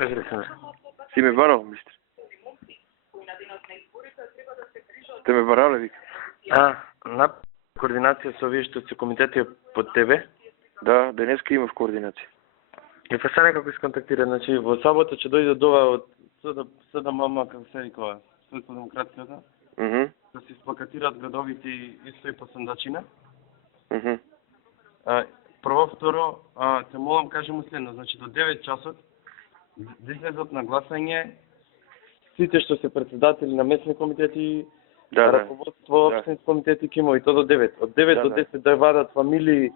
Кажи Александър. Си ме барал, мистер. Сте ме барале, вика. На координация со виештоци комитети под тебе. Да, денеска има в координация. И па сега некако исконтактира, значи во сабота ќе дојде дова од СДММ, како се викува, Социјалдемократската, да се изплакатираат градовите исто и по сондачина. Прво, второ, те молам кажем му следно, значи до 9 часот да излезат на гласање сите што се председатели на местни комитети, раководство, општински комитети ќе има и то до 9. Од 9 до 10 да вадат фамилии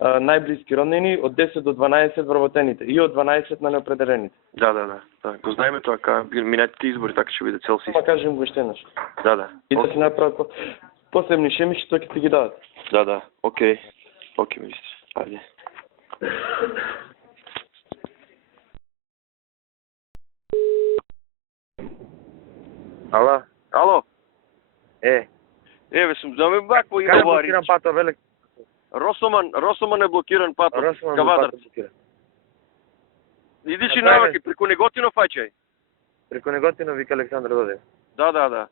најблиски роднини, од 10 до 12 вработените и од 12 на неопределените. Да. Го знаеме тоа, кога минатите избори, така ќе биде цел систем. Па кажем го уште еднаш. Да. И да се направат посебни шеми што ќе ти ги дадат. Да. Окей, министр. Ајде. Ало? Еве сум да ме бакво и говори. Кај блокиран патот, веле? Росоман е блокиран патот. Кавадарци. Идиш и наваки, преку Неготино фаќај. Преку Неготино вика Александър Додев. Да.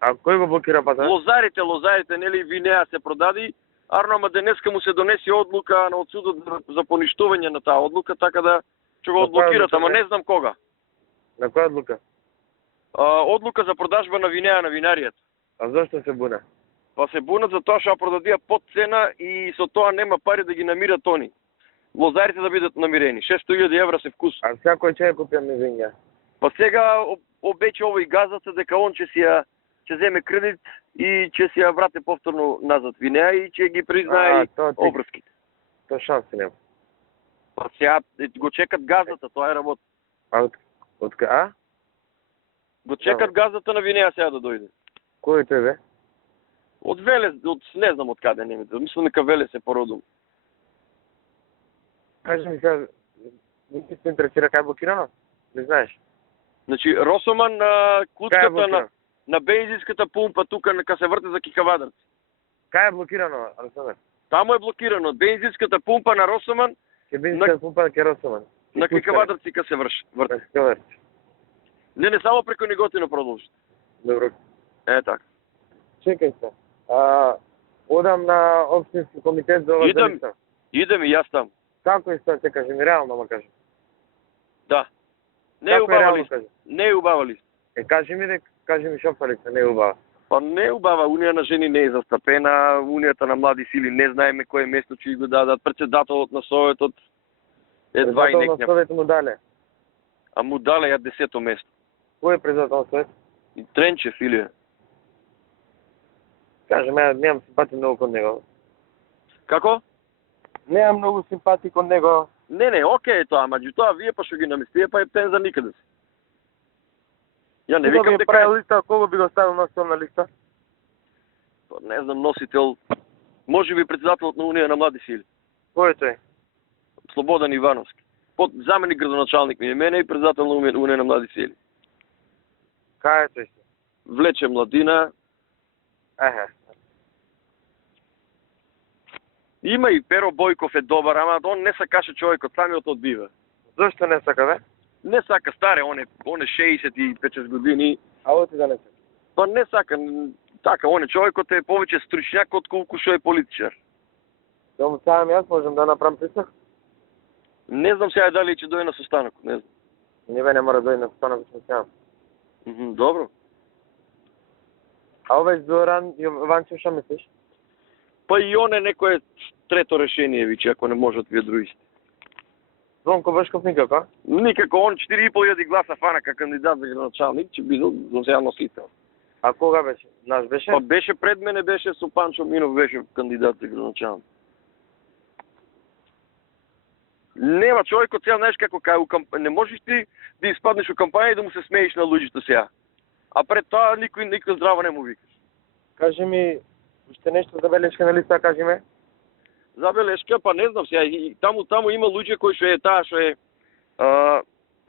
А кој го блокира патот? Лозарите, нели Винеа се продади. Арно, ама денеска му се донеси одлука на судот за поништување на таа одлука, така да ќе го одблокират, ама не знам кога. На која одлука? Одлука за продажба на Винеа на винаријата. А зашто се буна? Па се бунат за тоа што продадија под цена и со тоа нема пари да ги намират они. Лозарите да бидат намирени. 600.000 евра се вкус. А сега кој ќе ја купи винја? Па сега обече овој газаца дека он ќе земе кредит и ќе си ја врате повторно назад Винеа и ќе ги признае обврските. Тоа шанси нема. Па сега го чекат газата, тоа е работа. Го чекат газата на Винеа сега да дојде. Кој тој бе? Од Велес, не знам од каде не ми. Мислам дека Велес е породом. Кажи ми сега, не ти се интересира кај е блокирано? Не знаеш? Значи, Росоман на клучката на бензинската пумпа тука нека се врте за Кикавадарци. Кај е блокирано, Александър? Таму е блокирано. Бензинската пумпа на Росоман. Бензинската пумпа на Росоман. На Кикавадарци ка се врте. Не, само преку Неготино продолжи. Добро. Така. Чекај се. Одам на општински комитет за ова делица. Идем и јас там. Како е тоа, кажи ми, реално ма кажи. Да. Не е убава лист. Не е убава лист. Кажи ми шофалица, не е убава. Па не е убава, Унија на жени не е застапена, Унијата на млади сили не знаеме кој место ќе го дадат, председателот на Советот едва и некња. На Совет му дале. А му дале ја 10-то место. Кој е председател на Совет? И Тренчев или? Кажи ме, немам симпатија многу кон него. Како? Немам многу симпатија кон него. Не, окей тоа, меѓутоа вие па што ги наместие, па е птен за никаде се. Ја не викам дека прави листа, кого би го ставил носител на листа? Па не знам, носител. Можеби председателот на Унија на млади сили. Кој е тој? Слободан Ивановски. Заменик градоначалник ми е мене и председател на Унија на млади сили. Кај е тој? Влече младина. Има и Перо Бојков е добар, ама он не сакаше човекот, самиот одбива. Зошто не сака, бе? Не сака, старе, он е 65 години. А оти да не сака? Па не сака, така, он е човекот е повеќе стручњак отколку што е политичар. Дом сам јас можам да направам присак? Не знам сега дали ќе дојде на состанок, не знам. Не бе, не мора да дојде на состанок, што сам. Добро. А овој Зоран Јованчев што мислиш? Па и он е некое трето решение, виче, ако не можат вие другите. Звонко Бошков никако? Никако, он 4.500 гласа фана како кандидат за градоначалник, ќе бидел за сега носител. А кога беше? Наш беше? Па беше пред мене, беше со Панчо Минов, беше кандидат за градоначалник. Нема човекот сега, знаеш како не можеш ти да испаднеш у кампања и да му се смееш на луѓето сега. А пред тоа никој здраво не му викаш. Кажи ми, уште нешто за белешка на листа, кажи ме? Забелешка, па не знам сега, и таму има луѓе кои што е таа што е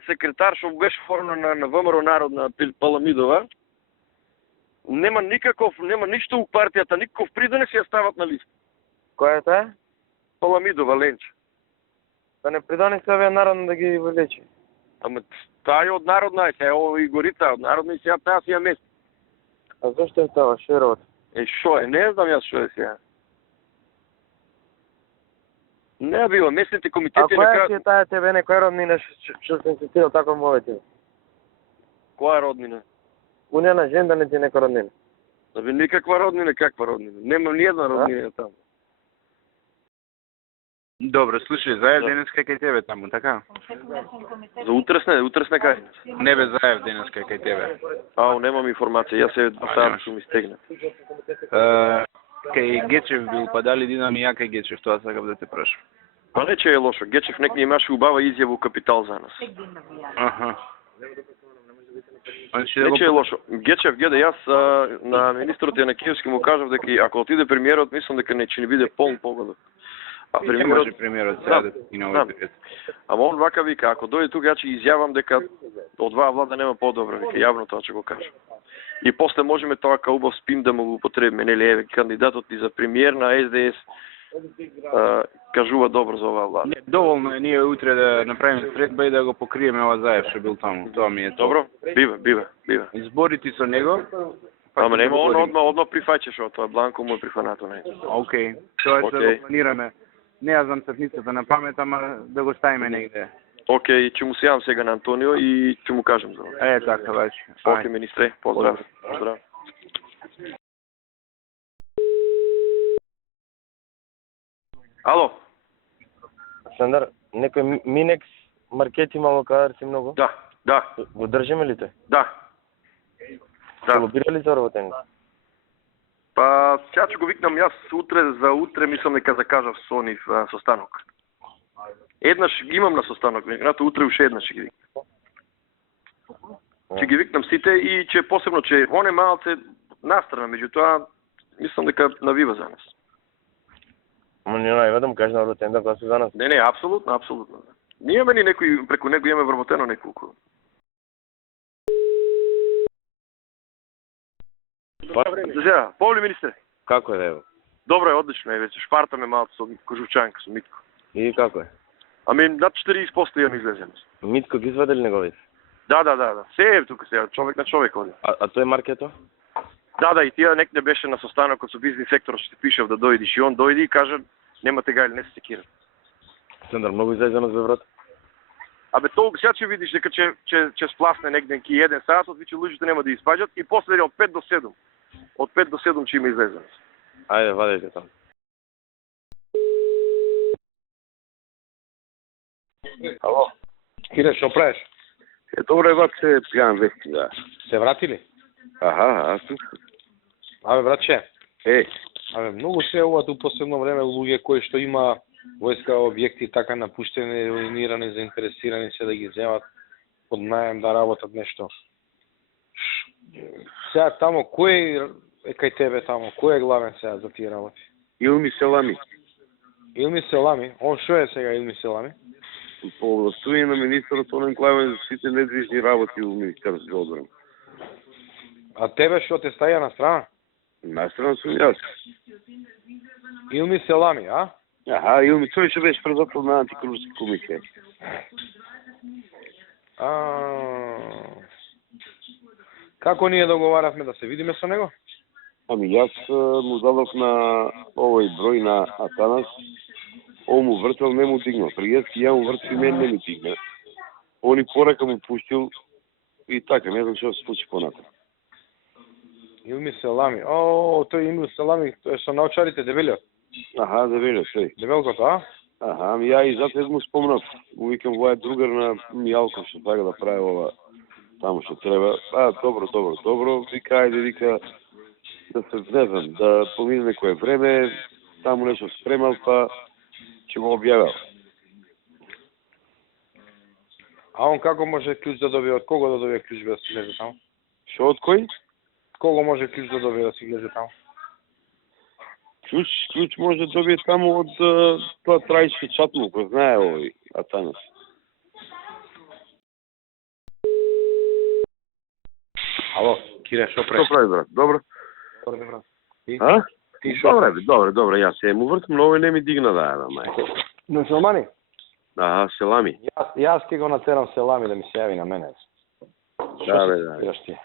секретар што беше форма на ВМРО Народна Паламидова. Нема ништо у партијата, никаков придонес ја стават на листа. Која е таа? Паламидова Ленче. Да не придонесе овие народно да ги влече. Ама таа е од народна, е ово и горица од народна и сега таа си ја мести. А зашто е тоа? Што е работа? Шо е? Не знам јас шо е сега. Не било, местните А комитети која си е таа тебе некоја роднина што се инсистира така мовете? Која роднина? Унија на женда не ти е нека роднина. Абе никаква роднина, каква роднина? Немам ни една роднина таму. Добро, слушај, заев денеска кај тебе таму, така? За утресне кај? Не бе заев денеска кај тебе. Ау, немам информација, јас се сад што ми стегна. Кај Гечев бил, па дали динам и ја кај Гечев, тоа сакав да те прашам. Па не че е лошо, Гечев нек не имаше убава изјава у Капитал за нас. Аха. Не че е лошо. Гечев гледа, јас на министрот Јанакиевски му кажав дека ако отиде премиерот, мислам дека не ќе ни биде полн погодок. А Не може премиерот сега да и на овој период. Ама он вака вика, ако дојде тука, ја ќе изјавам дека од оваа влада нема подобро, вика, јавно тоа ќе го кажам. И после можеме тоа као убав спин да му го употребиме, нели, еве, кандидатот ни за премиер на СДС кажува добро за оваа влада. Не, доволно е ние утре да направиме средба и да го покриеме ова заев што бил таму. Тоа ми е тоа. Добро? Бива. Избори ти со него. Ама нема он одма прифаќаше тоа, Бланко му е прифанато, не. Океј, тоа е што Океј. го планираме. Не ја знам црницата на памет, ама да го ставиме негде. Океј, ќе му се јавам сега на Антонио и ќе му кажем за ова. Е, така баш. Океј, министре, поздрав. Поздрав. Ало? Сандар, некој Минекс маркет имало кадарци многу? Да. Го држиме ли те? Да. Лобира ли за работење? Па, сега ќе го викнам јас за утре мислам дека закажав со нив состанок. Еднаш ги имам на состанок, меѓутоа утре уште еднаш ќе ги викнам. Ќе ги викнам сите и ќе посебно ќе он е малце настрана, меѓутоа мислам дека навива за нас. Ама не најва да му кажеш на работење да гласува за нас. Не, апсолутно. Ние имаме ни некој, преку него имаме вработено неколку. Сега, Павле министре. Како е, ево? Добро е, одлично е, веќе шпартаме малку со Кожувчанка, со Митко. И како е? Ами, над 40% ја излеземе. Митко ги извадили неговите? Да. Се е тука сега, човек на човек оди. А тој маркето? Да, и тие некде беше на состанокот со бизнис секторот што ти пишав да дојдиш и он дојде и кажа немате гајле, не се секира. Сандар, многу излезено за врат. Абе толку сега ќе видиш дека ќе спласне негде ки 1 саат, веќе луѓето нема да испаѓат и после од 5 до 7. Од 5 до 7 ќе има излезено. Ајде, вадете таму. Ало. Кире, што правиш? Добро е, се пијан вести, да. Се вратили? Аха, тук. Абе, братче, Е, абе, многу се ова ту последно време луѓе кои што има војска објекти така напуштени, руинирани, заинтересирани се да ги земат под наем да работат нешто. Сега тамо, кој е кај тебе тамо? Кој е главен сега за тие работи? Илми Селами, Илми Селами? Он што е сега Илми Селами? по овластување на министерот Олен Клавен за сите недвижни работи во Министерството за одбрана. А тебе што те стаја на страна? Настрана сум јас. Илми Селами, а? Аха, Илми, тој што беше председател на антикорупција комисија. Како ние договаравме да се видиме со него? Ами јас му дадов на овој број на Атанас, он му вртел, не му дигнал. Пријатски ја му вртел и мен не ми дигна. Он и порака му пуштил и така, не знам што се случи понатаму. Илми Селами. О, тој Илми Селами, тој со научарите дебелиот. Аха, да веле, тој. Дебелкото, а? Аха, ами ја и затоа му спомнав. Му викам, ова е другар на Мијалко, што така да прави ова таму што треба. Добро, вика, ајде, вика, да се не знам, да помине некое време, таму нешто спремал, па ќе го објавил. А он како може клjuč да добие, од кого да добие клjuč да си влезе таму? Што од кој? Кого може клjuč да добие да си влезе таму? Клjuč може да добие таму од тоа трајчки чатму, кој знае овој Атанас. Ало, Кире, што Што правиш? прави, брат? Добро? Добре, брат. Ти? А? Ти што? Добро, јас се му вртам, но овој не ми дигна да мај. Мусулмани? Aha, Selami. Јас ќе го натерам Селами да ми се јави на мене. Да, бе, да. Јаш ти.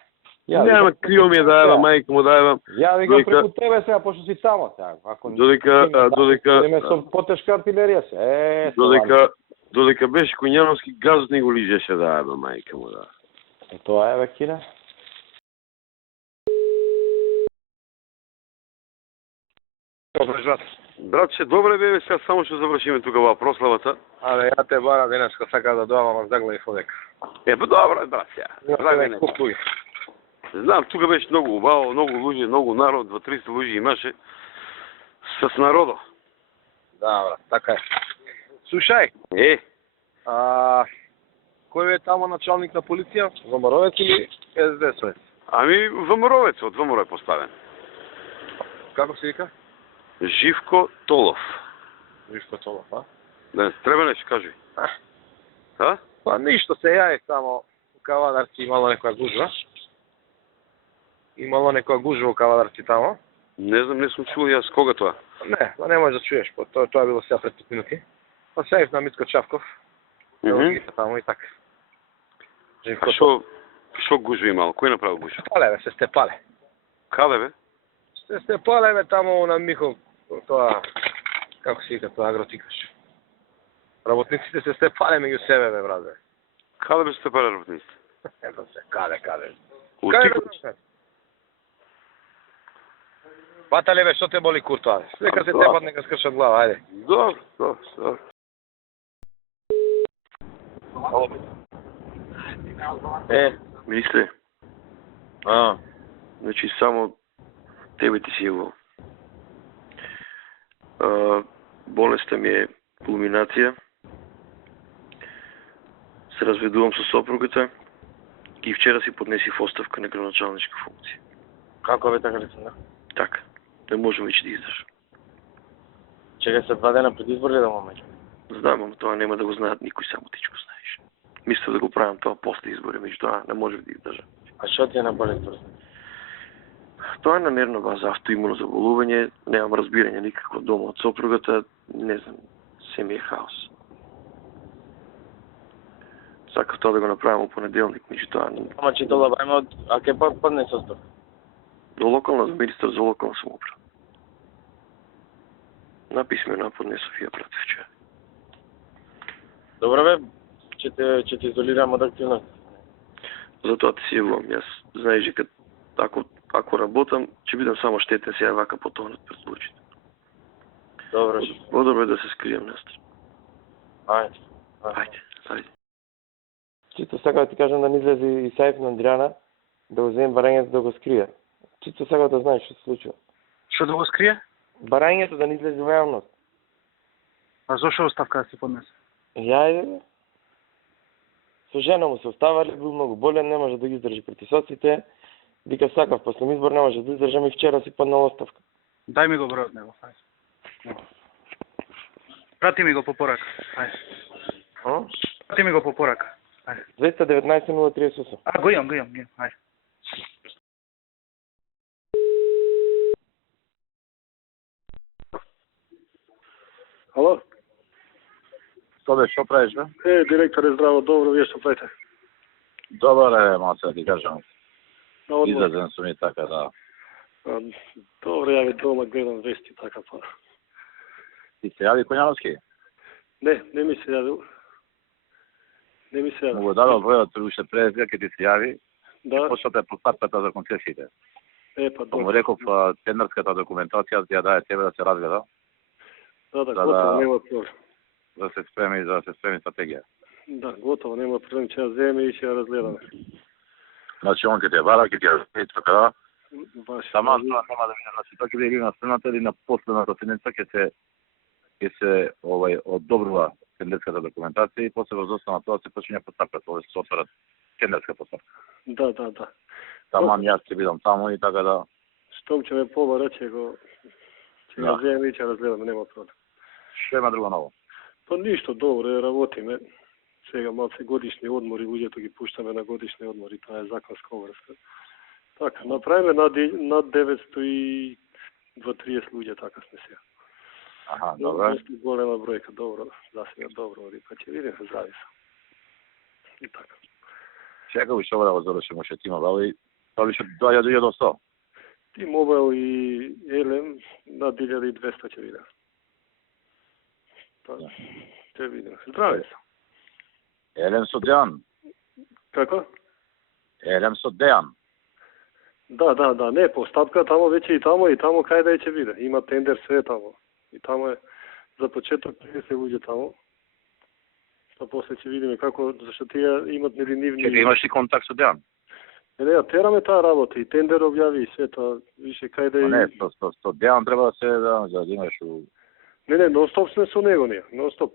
Нема, криво ми е да јава, мајка му да јавам. Јави го преку тебе сега, пошто си тамо сега. Ако Додека име со потешка артилерија се. додека беше Коњановски газ не го лижеше да јава, мајка му да. Тоа е бе кине. Добре, брат. Братче, добре бе, сега само што завршиме тука во прославата. Але ја те бара денеска сака да дојдам, ама загледав одека. Па добро, брат, сега. Знам, тука беше многу убаво, многу луѓе, многу народ, 200-300 луѓе имаше с народо. Да, брат, така е. Слушај, кој е тамо началник на полиција? ВМРО или СДС? Ами, ВМРО-вец, од ВМРО е поставен. Како се вика? Живко Толов. Живко Толов, а? Не, треба нешто кажи. А? Па ништо, се јај само у Кавадарци имало некоја гужва. Имало некоја гужва у Кавадарци тамо. Не знам, не сум чул јас кога тоа. Не, па не можеш да чуеш, па тоа било сега пред 5 минути. Па сејф на Митко Чавков. Тамо и така. Живко Шо гужва имало? Кој направил гужва? Пале, бе, се сте пале. Каде бе? Се сте пале, бе, тамо на Михов, тоа, како се вика, тоа агротикаш. Работниците се сте пале меѓу себе, бе, брат, бе. Каде бе сте пале работниците? Ето се, каде. У Каде Тиковиќ? бе? Батале, бе, што те боли куртоа? Нека се тепат, нека скршат глава, ајде. Да. Мисле. Значи само тебе ти си јавувал. Болеста ми е кулминација. Се разведувам со сопругата и вчера си поднесив оставка на градоначалничка функција. Како бе така лиценза? Така, не можам веќе да издржам. Чека се 2 дена пред избори да му меѓу. Знам, ама тоа нема да го знаат никој, само ти ќе го знаеш. Мислев да го правам тоа после избори, меѓутоа не можев да издржам. А што ти е на болест? Тоа е на нервна база, автоимуно заболување, немам разбирање никакво дома од сопругата, не знам, се ми е хаос. Сакав тоа да го направам у понеделник, меѓутоа Ама че тоа време од а ке падне состав. до локална министар за локална самоуправа. На писмено поднесов и ја пратив вчера. Добро бе, ќе те изолирам од активност. Затоа ти си јавувам. Јас знаеш дека ако работам, ќе бидам само штетен сега вака потонат пред луѓето. Добро. Подобро е да се скрием настр. Ајде. Чисто сакам да ти кажам да не излезе и сајф на Андријана, да го земем барањето да го скрие. Чисто сакам да знаеш што се случува. Што да го скрие? Барањето да не излезе во јавност. А зошто оставка да си поднесе? Јајде бе. Со жена му се оставале, бил многу болен, не може да ги издржи притисоците. Вика сакав после избор, не може да издржам и вчера си паднала оставка. Дај ми го бројот него, ајде. Прати ми го по порака, ајде. Прати ми го по порака, ајде. 219 038. Го имам, ајде. Ало? Што правиш, бе? Директоре, здраво, добро, вие што правите? Добар е, малце да ти кажам. На одмор. Излезен сум и така, да. Добро, ја ви дома гледам вести, така па. Ти се јави Коњановски? Не ми се јавил. Му го дадал бројот уште пред дека ти се јави. Да. Пошто те постапката за концесиите. Па Му добро. реков тендерската документација ја даде тебе да се разгледа, Да, готово, нема проблем. да се спреми стратегија. Да, готово, нема проблем, ќе ја земе и ќе ја разгледаме. Значи он ќе те бара, ќе ти ја и така да. Баш. Сама тоа нема да биде, значи тоа ќе биде или на страната или на последната седница ќе се одобрува тендерската документација и после врз основа на тоа се почиња постапката, тоа се отварат тендерска постапка. Да. Таман јас ќе бидам таму и така да. Штом ќе ме побара, ќе ја земе и ќе ја разгледаме, нема проблем. Што има друго ново? Па ништо, добро, работиме. Сега малце годишни одмори, луѓето ги пуштаме на годишни одмори, тоа е законска обврска. Така, направиме над 930 луѓе, така сме сега. Аха, добро. Доста голема бројка, добро, за сега добро, па ќе видиме, зависи. И така. Чека ви шо да завршим уште тима, дали ќе доаѓа до 100? T-Mobile и Елем на 1200 ќе видиме. Па, ќе видиме. Здраве се. Елем со Дејан. Како? Елем со Дејан. Да, не, постапка тамо веќе и тамо кај да ќе биде. Има тендер све тамо. И тамо е за почеток 50 луѓе тамо. Па после ќе видиме како, зашто тие имат нели нивни... Чека, имаш ли контакт со Дејан? Не, тераме таа работа и тендер објави и све тоа, више кај да и... Не, со Дејан треба да се да имаш у... Не, нон-стоп сме со него ние, нон-стоп.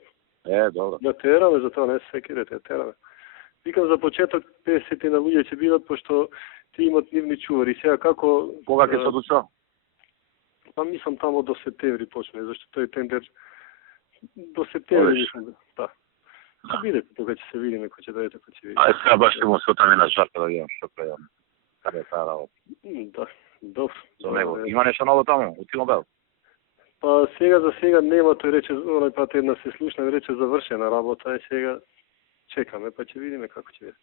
Добро. Да тераме за тоа, не се секирате, тераме. Викам за почеток 50 на луѓе ќе бидат, пошто ти имат нивни чувари. Сега како... Кога ќе се одлучува? Па мислам тамо до септември почне, зашто тој тендер до септември мислам. Да. Ќе бидете, тога ќе се видиме, кој ќе дојдете, кој ќе видиме. Ај, сега баш ќе му скотаме на Жарко да видам што правам. Каде е таа работа? Да, добро. Со него. Има нешто ново таму, у T-Mobile? Па сега за сега нема, тој рече, оној пат една се слушна, рече завршена работа, и сега чекаме, па ќе видиме како ќе биде.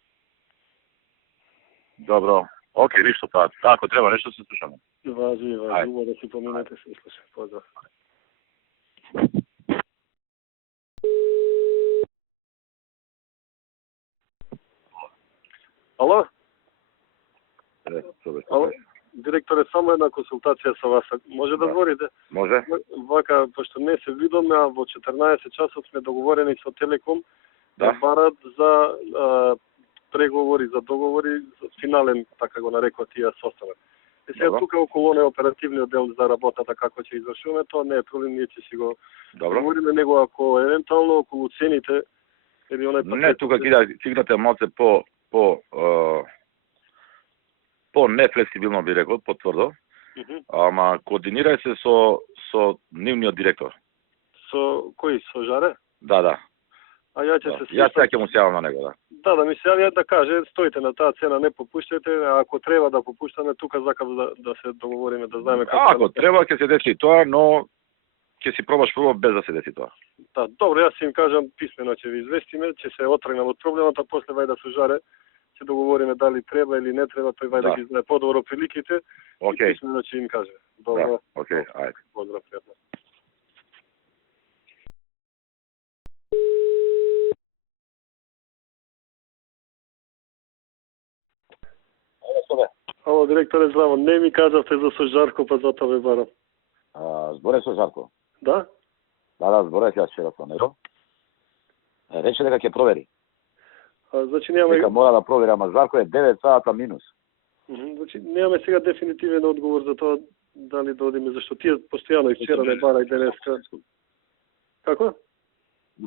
Добро. Океј, ништо па. Ако треба нешто се слушаме. Важи, убаво да си поминете, се слушаме. Поздрав. Ало? Ало? Директоре, само една консултација со вас. Може да зборите? Може. Вака, пошто не се видоме, а во 14 часот сме договорени со Телеком да барат за преговори, за договори, за финален, така го нарекува тие состанок. И сега тука околу оперативниот дел за работата како ќе извршуваме, тоа не е проблем, ние ќе си го договориме него, ако евентуално околу цените или онај пакет. Не, тука кигнате малце по нефлексибилно би рекол, потврдо. Ама координирај се со нивниот директор. Со кој? Со Жаре? Да. А ја ќе се Јас сега ќе му се јавам на него, да. Да, ми се јави да каже, стоите на таа цена, не попуштете, а ако треба да попуштаме, тука сакав да се договориме, да знаеме како. Ако треба ќе се деси тоа, но ќе си пробаш прво без да се деси тоа. Да, добро, јас им кажам писмено ќе ви известиме, ќе се отргнам од проблемот, а после вајда со Жаре ќе договориме дали треба или не треба, тој вајда ги знае подобро приликите. Океј. Писмено ќе им каже. Добро. Океј, ајде. Поздрав, пријатно. Ало, директоре, здраво. Не ми кажавте за со Жарко, па затоа ве барам. Зборе со Жарко? Да? Да, зборев јас вчера со него. Рече дека ќе провери. Значи немаме... Дека мора да провери, ама Жарко е 9 сата минус. Значи немаме сега дефинитивен одговор за тоа дали да одиме, зашто тие постојано и вчера не бара и денеска. Како?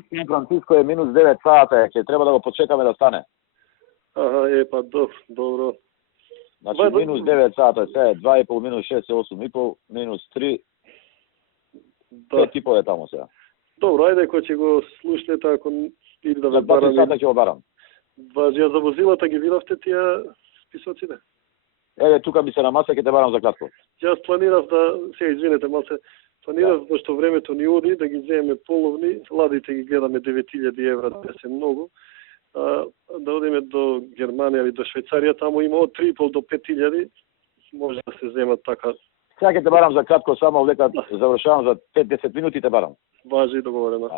Сан Франциско е минус 9 сата, ќе треба да го почекаме да стане. Па добро. Значи минус 9 сата, се е 2,5 минус 6 е 8,5, минус 3, 5,5 е тамо сега. Добро, ајде, кој ќе го слушнете, ако или да ве барам... За 2 сата ќе го барам. Важија за возилата ги видовте тие списоците? Еве, тука би се на маса, ќе те барам за кратко. Јас планирав да, сега извинете малце, планирав, пошто времето ни оди, да ги земеме половни, ладите ги гледаме 9000 евра, да се многу, да одиме до Германија или до Швајцарија, таму има од 3,5 до 5000, може да се земат така. Сега ќе те барам за кратко, само дека завршавам за 5-10 минути те барам. Важи, договорено.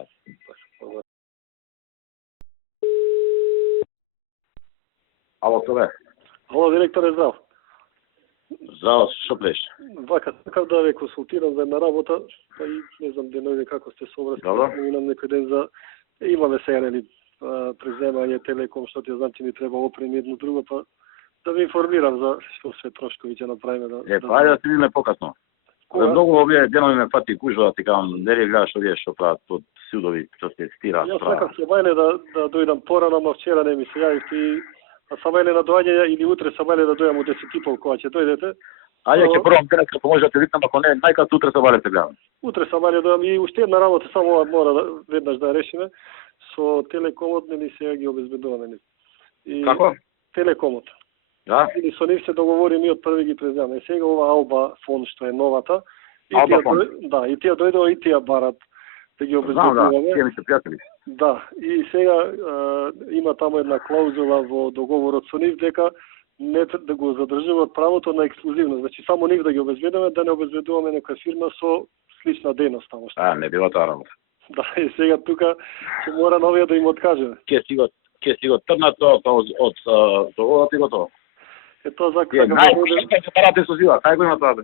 Ало, тоа. Ало, директоре, здрав. Здраво, што плеш? Вака, сакав да ве консултирам за една работа, па и не знам денови како сте совршени. Добро. Имам некој ден за... Имаме сега, нели, преземање Телеком, што ти знам, че ни треба опреми едно друго, па да ви информирам за што се трошкови ќе направиме. Ајде да се видиме покасно. Многу овие денови ме фати кужва, ти кажам, не ли гледаш овие што прават од судови, што се стира. Јас сакав се бајле да дојдам порано, ама вчера не ми се јавив ти, а сабајле на доаѓање или утре сабајле да дојдам у 10:30 кога ќе дојдете. Ајде ќе пробам денеска, ако може да те викнам, ако не, најкасно утре сабајле те гледам. Утре сабајле дојдам и уште една работа, само ова мора веднаш да решиме. Со Телекомот, нели сега ги обезбедуваме. Како? Телекомот. Да? Или со нив се договори, ми од први ги преземаме. Сега ова Алба фон што е новата, Алба фонд. Да, и тие дојдоа и тие барат да ги Знам, да, обезбедуваме. тие ми се пријатели. Да, и сега има таму една клаузула во договорот со нив дека не да го задржуваат правото на ексклузивност. Значи само нив да ги обезбедуваме, да не обезбедуваме некоја фирма со слична дејност таму што. Не била таа работа. Да, и сега тука ќе мора новија да им откаже. Ќе си го трнато од договорот и готово. Е тоа за Тие најпошто се парате со зила, кај го има тоа бе?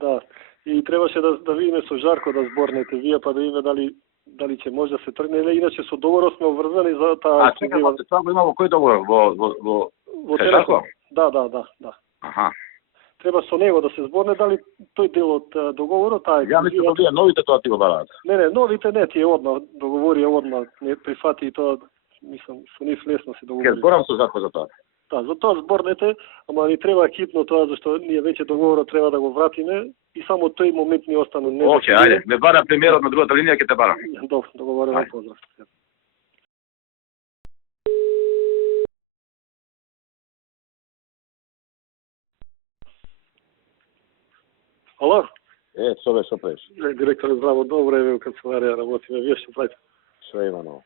Да. И требаше да видиме со Жарко да зборнете вие, па да видиме дали ќе може да се тргне или иначе со договорот сме обврзани за таа. Чекам, тоа го има во кој договор? Во Телеком. Да. Аха. Треба со него да се зборне дали тој дел од договорот, таа Ја мислам да вие новите тоа ти го бараат. Не, новите не, тие одма договори одма не прифати и тоа, мислам, со нив лесно се договори. Ке зборам со Жарко за тоа. Да, за тоа зборнете, ама ни треба хитно тоа зашто ние веќе договорот треба да го вратиме и само тој момент ни остану не. Оке, ајде, ме бара премиерот на другата линија, ќе те барам. Добро, договорено, поздрав. Ало? Што преш? Директор, здраво, добро е во канцеларија, работиме, вие што правите? Што има ново?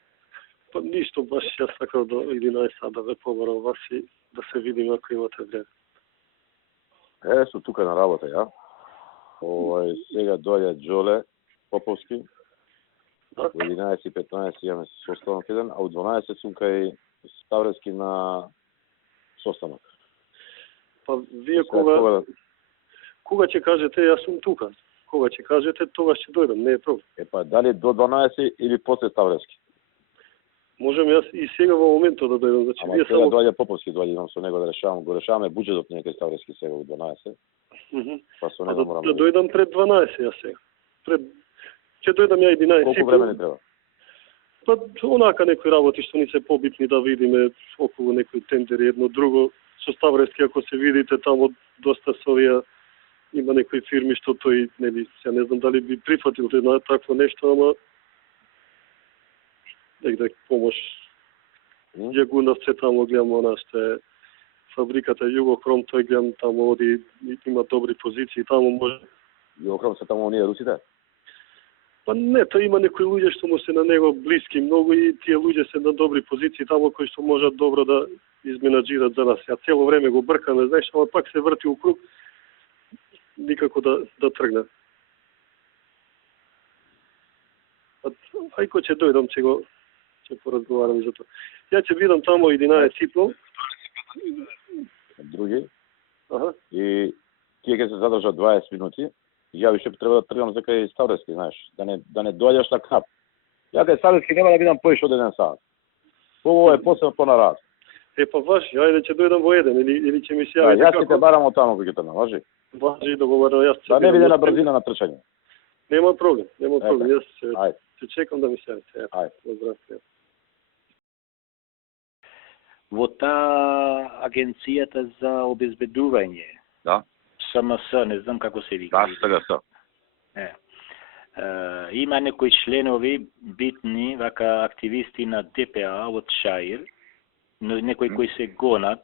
Па ништо, баш јас сакав до 11 сата да ве побарам вас и да се видиме ако имате време. Су тука на работа, ја. Сега дојде Джоле Поповски. Да? Во 11:15 имаме состанок еден, а у 12 сум кај Ставрески на состанок. Па вие кога ќе кажете јас сум тука? Кога ќе кажете, тогаш ќе дојдам, не е проблем. Па дали до 12 или после Ставрески? Можам јас и сега во моментот да дојдам, значи Ама вие сега само дојде Поповски, имам со него да решаваме буџетот некај Ставрески сега у 12. Па со него морам да дојдам пред 12 јас сега. Ќе дојдам ја 11. Колку време ни треба? Па онака некои работи што ни се побитни да видиме околу некои тендери, едно друго. Со Ставрески, ако се видите тамо доста со овие има некои фирми што тој нели, се не знам дали би прифатил една такво нешто, ама негде помош. Јагуновце тамо гледам она што е фабриката Југохром, тој гледам тамо оди има добри позиции, тамо може. Југохром се тамо оние русите? Па не, тој има некои луѓе што му се на него блиски многу и тие луѓе се на добри позиции тамо кои што можат добро да изменаџират за нас. Ја цело време го бркаме, знаеш, ама пак се врти у круг, никако да тргне. Ајко ќе дојдам, ќе поразговарам за тоа. Ја ќе видам тамо 11:30. Други. Аха. И тие ќе се задржат 20 минути. Ја више треба да тргам за кај Ставрески, знаеш, да не доаѓаш на кап. Ја кај Ставрески нема да видам поише од 1 сат. Ово е посебно понарад. Па важи, ајде ќе дојдам во 1 или ќе ми се јави. Јас ќе те барам од таму кој ќе те наважи. Важи, договорено, јас Да не биде на брзина на трчање. Нема проблем, Јас Ајде. ќе чекам да ми се јавите. Ајде. Поздрав. Во таа агенцијата за обезбедување. Да. СМС, не знам како се вика. Да, СГС. Има некои членови битни, вака активисти на ДПА од Шаир, но некои кои се гонат.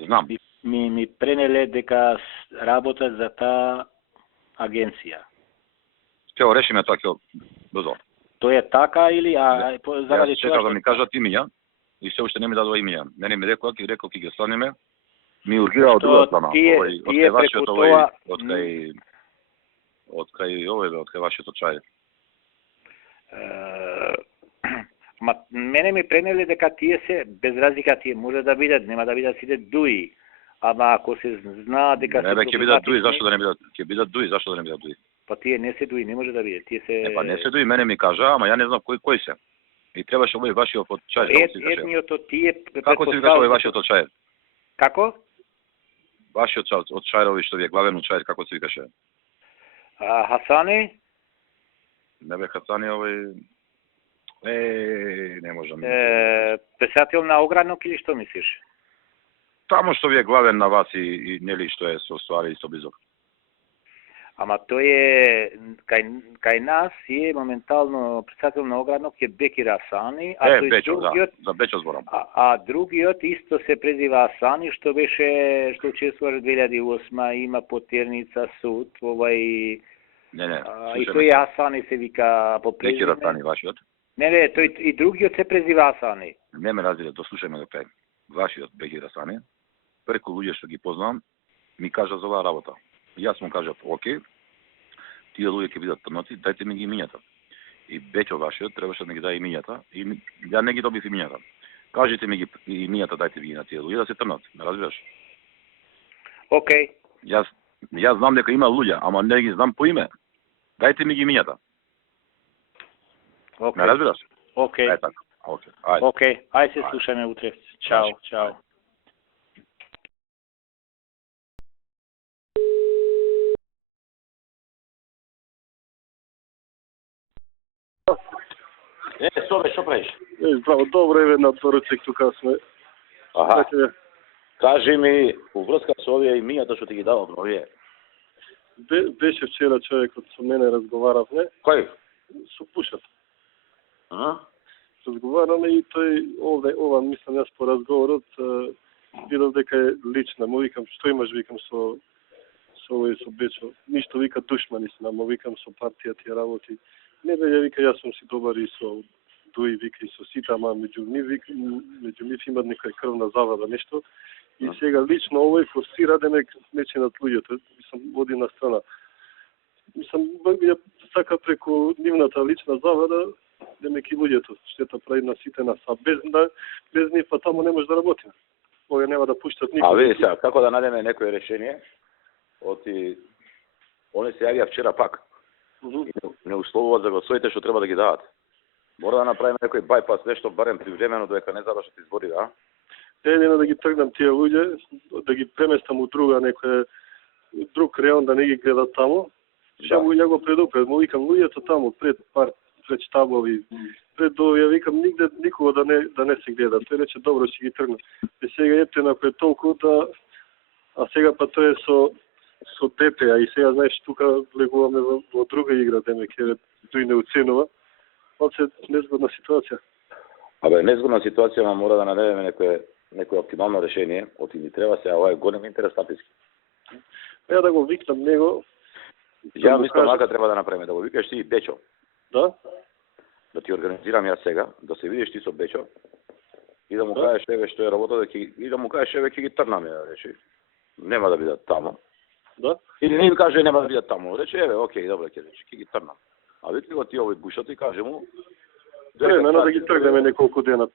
Знам. Ми пренеле дека работат за таа агенција. Ќе го решиме тоа ќе брзо. Тоа е така или заради тоа? Чекав да ми кажат имиња и се уште не ми дадува имиња. Мене ми рекол ќе ги станеме. Ми ургира од друга страна. Тие преку тоа од кај вашето чај. Ма мене ми пренеле дека тие се без разлика, тие може да бидат, нема да бидат сите дуи. Ама ако се знаа дека не бе ќе бидат дуи, зашто да не бидат? Ќе бидат дуи, зашто да не бидат дуи? Па тие не се дуи, не може да биде. Тие се па не се дуи, мене ми кажа, ама ја не знам кои се. И требаше овој вашиот од чај. Етниото тие како се викаше овој вашиот од чај? Како? Вашиот од Чајрови што ви е главен од Чајр, како се викаше? Хасани? Не бе Хасани, овој не можам. Писател на ограднок или што мислиш? Тамо што ви е главен на вас и нели што е со ствари и со близок. Ама тој е кај нас е моментално писател на ограднок е Бекир Асани, а тој Бечо, другиот за Бечо зборам. А другиот исто се презива Асани, што учествува 2008, има потерница суд, Не, не. И тој Асани се вика по Бекир презиме. Асани, вашиот. Не, тој и другиот се презива Асани. Не ме разбира, дослушај ме до крај. Вашиот Бекир Асани, преку луѓе што ги познавам, ми кажа за оваа работа. И јас му кажав, окей, тие луѓе ќе бидат трновци, дајте ми ги имињата. И Беќо вашиот требаше да ги даде имињата, и ја не ги добив имињата. Кажете ми ги имињата, дајте ги на тие луѓе да се трнат, ме разбираш? Окей. Јас знам дека има луѓе, ама не ги знам по име. Дајте ми ги имињата. Окей. Ме разбираш? Окей. Е така. Окей. Ајде. Окей. Ајде се слушаме утре. Чао, чао. Собе, што правиш? Здраво, добро е на поручик тука сме. Аха. Така, Кажи ми, во врска со овие имињата што ти ги давам, овие. беше вчера човекот со мене разговаравме, Кој? со Пушат. А? Разговараме и тој ова мислам јас по разговорот видов дека е лична. Му викам што имаш, викам со овој со Бечо. Ништо, вика, душмани сме, му викам со партија тие работи. Не бе, ја вика, јас сум си добар и со Дуи, вика, и со сите, ама меѓу нив има некоја крвна завада, нешто. И сега лично овој форсира да ме мечи над луѓето, мислам, води на страна. Мислам, ја сака преку нивната лична завада да ме ки луѓето, штета прави на сите нас, а без нив, па таму не може да работиме. Овие нема да пуштат никој. А види сега, како да најдеме некое решение? Оти, они се јавија вчера пак. И не условуват за гласовите што треба да ги дадат. Мора да направиме некој байпас, нешто барем привремено додека не завршат избори, да? Едино да ги тргнам тие луѓе, да ги преместам у друга некоја друг реон, да не ги гледат таму. Ја го предупред, му викам луѓето таму пред штабови, пред овие, викам нигде никога да не се гледа. Тој рече добро, ќе ги тргнам. И сега ефтино ако е толку да, а сега па тоа е со дете, а и сега знаеш тука влегуваме во друга игра, демек е тој не оценува. Оце незгодна ситуација. Абе, незгодна ситуација, ама мора да најдеме некое оптимално решение. Оти ни треба сега, ова е голем интерес таписки. Ја да го викнам него. Ја мислам дека треба да направиме, да го викаш ти и Бечо. Да? Да ти организирам јас сега, да се видиш ти со Бечо и да му кажеш еве што е работа, и да му кажеш еве ќе ги трнаме, речи. Нема да бидат таму. Да? Или не им каже нема да бидат таму. Рече еве, окей, добро ќе рече, ќе ги трнам. А види го ти овој Бушот и каже му времено да ги тргнеме неколку дена.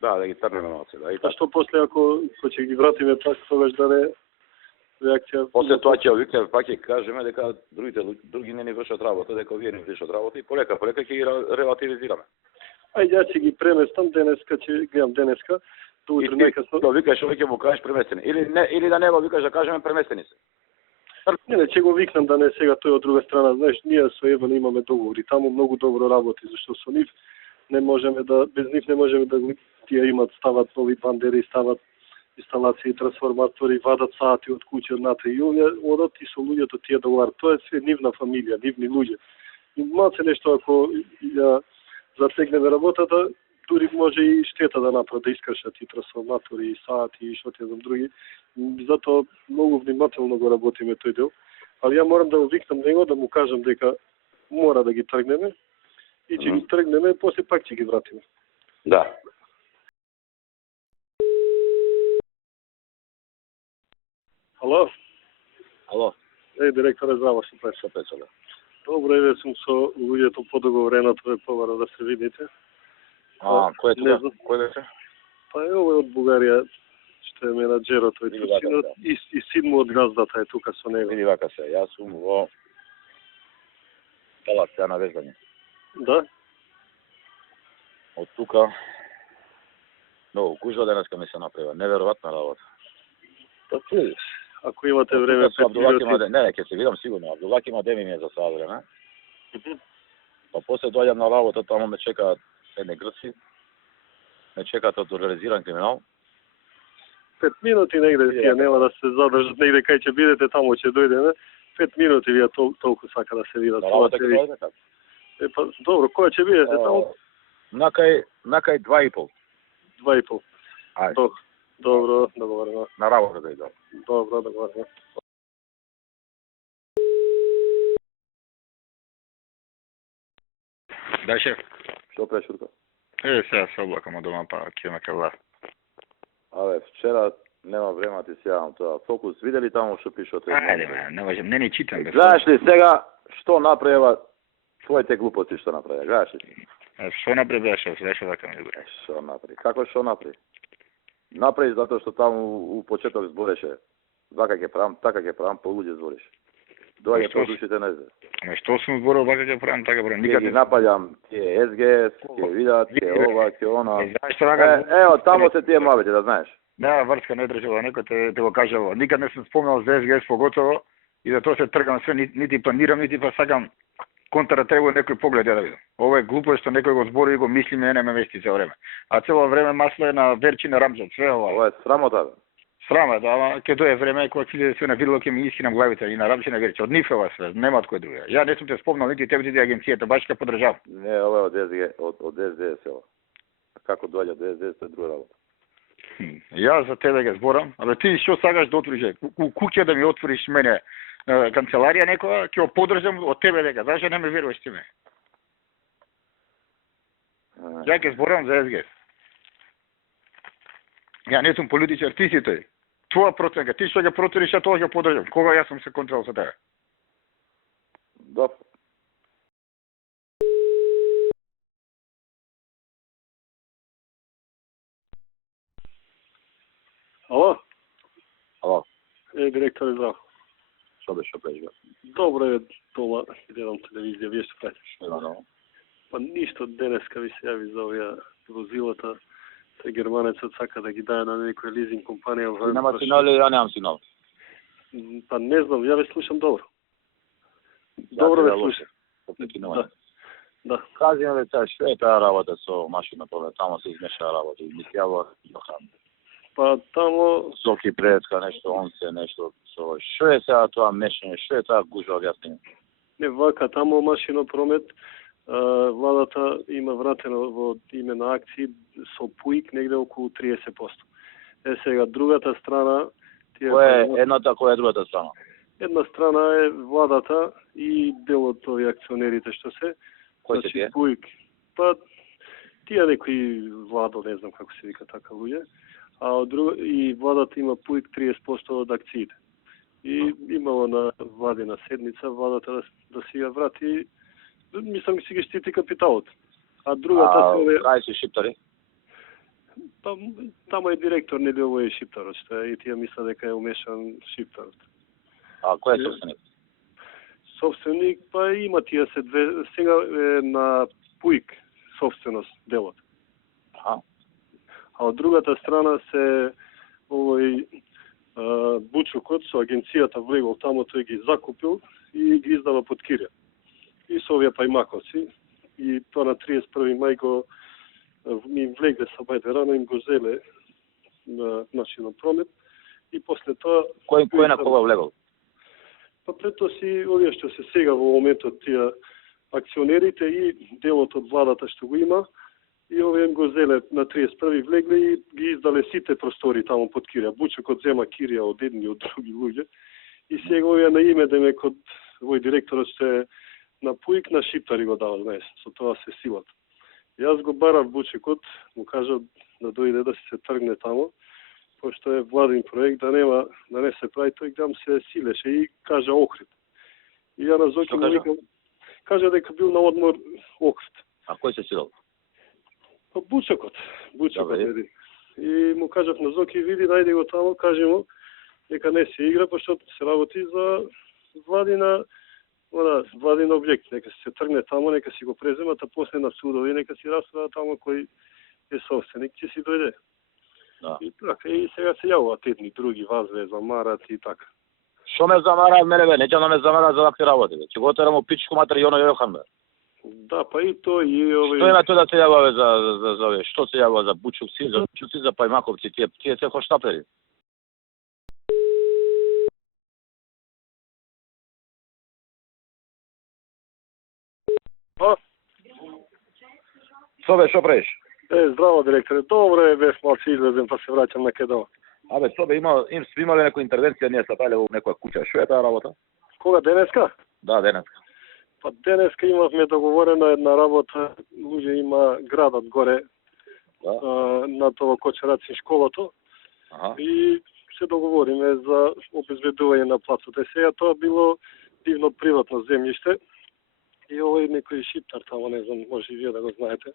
Да, да ги тргнеме малце, да. А што после ако ќе ги вратиме пак, тогаш да не реакција. После тоа ќе викнеме пак и кажеме дека други не ни вршат работа, дека овие не вршат работа и полека ќе ги релативизираме. Ајде, ја ќе ги преместам денеска, ќе гледам денеска, до утре некасно. Да викаш, овој ќе му кажеш преместени. Или да не го викаш да кажеме преместени се. Не, ќе го викнам да не сега тој од друга страна, знаеш, ние со Еван имаме договори, таму многу добро работи, зашто со нив не можеме да, без нив не можеме да тие имат, стават нови бандери, стават инсталации, трансформатори, вадат сати од куќа однатре и овие одат и со луѓето тие договарат. Тоа е све нивна фамилија, нивни луѓе. И малце нешто ако ја затегнеме работата, дури може и штета да направат, да искршат и трансформатори, и сати, и што ти знам други. Затоа многу внимателно го работиме тој дел. Али ја морам да го викнам него, да му кажам дека мора да ги тргнеме и ќе ги тргнеме, после пак ќе ги вратиме. Да. Ало? Ало. Директоре, здраво, што правиш? Добро, еве сум со луѓето по договорено, тоа е повара да се видите. Кој е тука? Кој беше? Па е овој од Бугарија, што е менаџерот, тој синот и син му од газдата е тука со него. Види вака се, јас сум во Талација на везање. Да? Од тука многу гужва денеска ми се направи, неверојатна работа. Па ти, ако имате време, 5 минути. Не, ќе се видам сигурно. Абдулак има деми ми е за сад време. Па после доаѓам на работа, таму ме чекаат едни грци, ме чекаат од организиран криминал. 5 минути негде тие, нема да се задржат негде кај ќе бидете, таму ќе дојдеме. 5 минути вие толку сака да се видат. На работа ќе дојдеме така? Па добро, која ќе бидете таму? Накај 2,5. 2,5. Ајде. Добро, договорено. На работа да идам. Добро, договорено. Да, шеф. Што правиш, Шурка? Сега се облакам од дома, па ќе ме кај власт. Абе, вчера нема време да ти се јавам тоа. Фокус, видели таму што пишете? Ајде, не можам, не читам. Знаеш ли сега што направила твоите глупости што направи? Знаеш ли? Што направи шеф? Зашо така ми го? Што направи? Како што направи? Направи затоа што таму у почеток збореше. Вака ќе правам, така ќе правам, по луѓе збореше. Доаѓа по душите на езде. Ама што сум зборил вака ќе правам, така правам. Никад не напаѓам тие СГС, ќе видат, ќе ова, ќе она. Знаеш што вака? Ево, таму се тие мавите, да знаеш. Да, врска не држава, некој те го кажало. Никад не сум спомнал за СГС поготово и за тоа се тргам све, нити планирам, нити па сакам контра треба некој поглед да видам. Ова е глупо што некој го збори и го мисли, мене ме вести цело време. А цело време масло е на Верчи, на Рамзат, све ова. Ова е срамота, бе. Срама, да, ама ќе дое време кога ќе се на видело ќе ми искинам главите и на Рамзат и на Верчи. Од нив е ова све, нема од кој друг. Ја не сум те спомнал нити тебе нити агенцијата, баш ќе подржав. Не, ова е од СГС, од СДС ова. Како доаѓа до СДС е друга работа. Јас за тебе ќе зборам, абе ти што сакаш да отвориш? Куќа да ми отвориш мене канцеларија некоја, ќе го подржам од тебе дека, зашто не ме веруваш ти ме? Ја ќе зборам за СГС. Ја не сум политичар, ти си тој. Твоја проценка, ти што ќе протвориш, тоа ќе подржам. Кога јас сум се контрол со тебе? Добро. Ало? Ало, Директор, здраво. што беше прежга? Добро е дома, гледам телевизија, вие што правите? Нормално. Па ништо, денеска ви се јави за овие возилата. Тој германецот сака да ги даде на некоја лизинг компанија. Ти нема сигнал или ја немам сигнал? Па не знам, ја ве слушам добро. Добро ве слушам. Да. Да. Кажи ми веќе што е таа работа со машината, таму се измеша работа и ми се јавува Јохан. Па тамо Соки предска, нешто, он се, нешто, со... Што е сега тоа мешање, што е таа гужва, објасни? не вака, тамо машино промет, владата има вратено во име на акции со ПУИК негде околу 30%. Сега другата страна, Која е едната, која е другата страна? Една страна е владата и дел од овие акционерите што се. Кој се тие? ПУИК. Па тие некои владо, не знам како се вика така луѓе. А од друга и владата има ПУИК 30% од акциите. И имало на владина седница владата да си ја врати, мислам си ги штити капиталот. А другата се кај се шиптари? Па тамо е директор, не ли овој шиптарот, што е, и тие мисла дека е умешан шиптарот. А кој е собственик? Собственик, па има тие се две, сега е на ПУИК собственост делот. А од другата страна се овој Бучукот со агенцијата влегол тамо, тој ги закупил и ги издава под кирја. И со овие пајмаковци, и тоа на 31. мај го ми влегле со бајде рано, им го зеле на машинен промет, и после тоа... Кој на кога влегол? Па пред тоа си овие што се сега во моментот тие акционерите и делот од владата што го има, и овие го зеле на 31. влегле и ги издале сите простори таму под кирија. Бучукот зема кирија од едни и од други луѓе. И сега овие на име деме код овој директорот што е на ПУИК, на шиптари го дава, знаеш, со тоа се силата. Јас го барав Бучукот, му кажа да дојде да се тргне тамо, пошто е владин проект, да нема, да не се прави, тој там се силеше и кажа Охрид. И ја на Зоки му викам, кажа дека бил на одмор Охрид. А кој се силал? Па Бучукот види. И му кажав на Зоки, види, најди го тамо, кажи му дека не се игра, пошто се работи за владина објект, нека се тргне тамо, нека си го преземат, а после на судови, нека си расправа тамо кој е собственик, ќе си дојде. Да. И така, и сега се јавуват едни други, вазле, замарат и така. Што ме замара мене, бе? Неќа да ме замара за вакви работи, бе. Ќе го терам у пичку матер и оно Јохан, бе. Да, па и тој и овој... Што има тој да се јавува за овие? Што се јавува за Бучукци, за пајмаковци, тие се хоштапери? Што правиш? Здраво, директоре. Добро е, бев малце излезем, па се враќам на кедо. Абе, имале некоја интервенција, ние слапале во некоја куќа. Што е таа работа? Кога, денеска? Да, денеска. Па денеска имавме договорена една работа, луѓе има градот горе на тоа Кочераци школото и се договориме за обезбедување на плацот. Сега тоа било дивно приватно земјиште и овој некој шиптар тамо, не знам, може и вие да го знаете,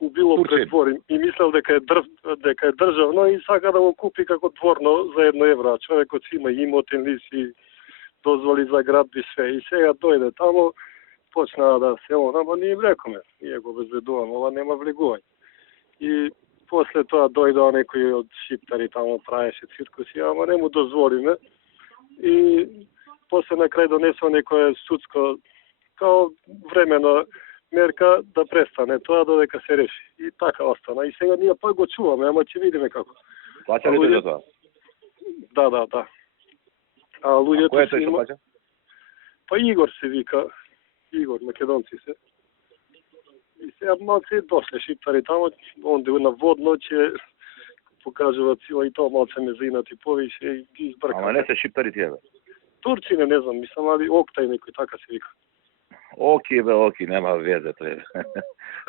убило пред двор и мислел дека е државно и сака да го купи како дворно за 1 евро. Човекот си има имотен лист, дозволи за градби све и сега дојде тамо, почнаа да се ама ние им рекоме, ние го обезбедуваме, ова нема влегување. И после тоа дојдоа некои од шиптари тамо, правеше циркуси, ама не му дозволиме. И после на крај донесува некоја судско као времена мерка да престане тоа додека се реши. И така остана. И сега ние пак го чуваме, ама ќе видиме како. Плаќа ли за тоа? Да. А луѓето кој е тој што плаќа? Па Игор се вика, Игор, македонци се. И сега малце дошле шиптари тамо, онде на водно ќе покажуваат сила и тоа малце ме заинати повише и ги избркаа. Ама не се шиптари тие бе. Турци не знам, мислам, али Октај некој така се вика. Оки, нема везе тоа.